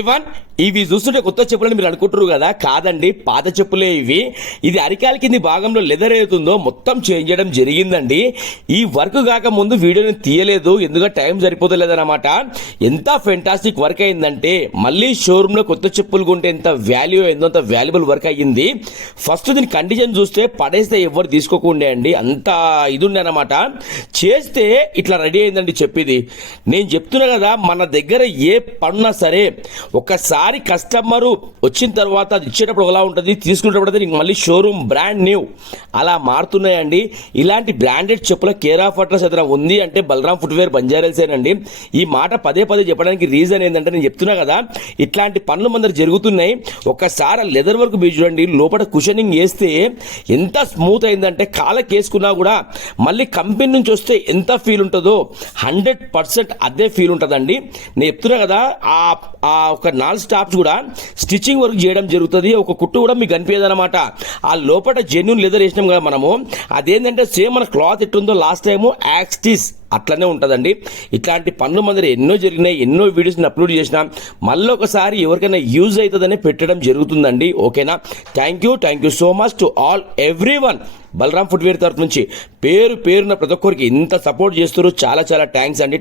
ఇవన్ ఇవి చూస్తుంటే కొత్త చెప్పులని మీరు అనుకుంటారు కదా, కాదండి, పాత చెప్పులే ఇవి. ఇది అరికాల కింది భాగంలో లెదర్ ఏతుందో మొత్తం చేంజ్ చేయడం జరిగిందండి. ఈ వర్క్ కాక ముందు వీడియోని తీయలేదు, ఎందుకంటే టైం సరిపోతలేదన్నమాట. ఎంత ఫెంటాస్టిక్ వర్క్ అయిందంటే మళ్ళీ షోరూమ్ లో కొత్త చెప్పులు కొంటే ఎంత వాల్యూ అయిందో అంత వాల్యుబుల్ వర్క్ అయ్యింది. ఫస్ట్ దీని కండిషన్ చూస్తే పడేస్తే ఎవరు తీసుకోకుండే అండి, అంత ఇది ఉండే అనమాట. చేస్తే ఇట్లా రెడీ అయిందండి చెప్పేది. నేను చెప్తున్నా కదా, మన దగ్గర ఏ పనున్నా సరే ఒకసారి కస్టమరు వచ్చిన తర్వాత అది ఇచ్చేటప్పుడు ఎలా ఉంటుంది, తీసుకునేటప్పుడు అయితే మళ్ళీ షోరూమ్ బ్రాండ్ న్యూ అలా మారుతున్నాయండి. ఇలాంటి బ్రాండెడ్ చెప్పుల కేర్ ఆఫ్ అడ్రస్ ఏదైనా ఉంది అంటే బలరాం ఫుట్వేర్ బంజారాల్సేనండి. ఈ మాట పదే పదే చెప్పడానికి రీజన్ ఏంటంటే, నేను చెప్తున్నా కదా, ఇట్లాంటి పనులు మన జరుగుతున్నాయి. ఒకసారి లెదర్ వర్క్ మీరు చూడండి, లోపల కుషనింగ్ వేస్తే ఎంత స్మూత్ అయిందంటే కాళ్ళకి వేసుకున్నా కూడా మళ్ళీ కంపెనీ నుంచి వస్తే ఎంత ఫీల్ ఉంటుందో 100% అదే ఫీల్ ఉంటుందండి. నేను చెప్తున్నా కదా, ఆ ఒక 4 స్టాప్స్ కూడా స్టిచ్చింగ్ వర్క్ చేయడం జరుగుతుంది. ఒక కుట్టు కూడా మీకు కనిపించదు అనమాట. ఆ లోపల జెన్యూన్ లెదర్ వేసినాం కదా మనము, అదేంటంటే సేమ్ మన క్లాత్ ఎట్టుందో లాస్ట్ టైము యాక్స్టీస్ అట్లనే ఉంటుందండి. ఇట్లాంటి పనులు మన దగ్గర ఎన్నో జరిగినాయి, ఎన్నో వీడియోస్ని అప్లోడ్ చేసినా మళ్ళీ ఒకసారి ఎవరికైనా యూజ్ అవుతుందని పెట్టడం జరుగుతుందండి. ఓకేనా, thank you so much to all everyone. Balaram footwear తరఫు నుంచి పేరున ప్రతి ఒక్కరికి ఇంత సపోర్ట్ చేస్తారు, చాలా థ్యాంక్స్ అండి.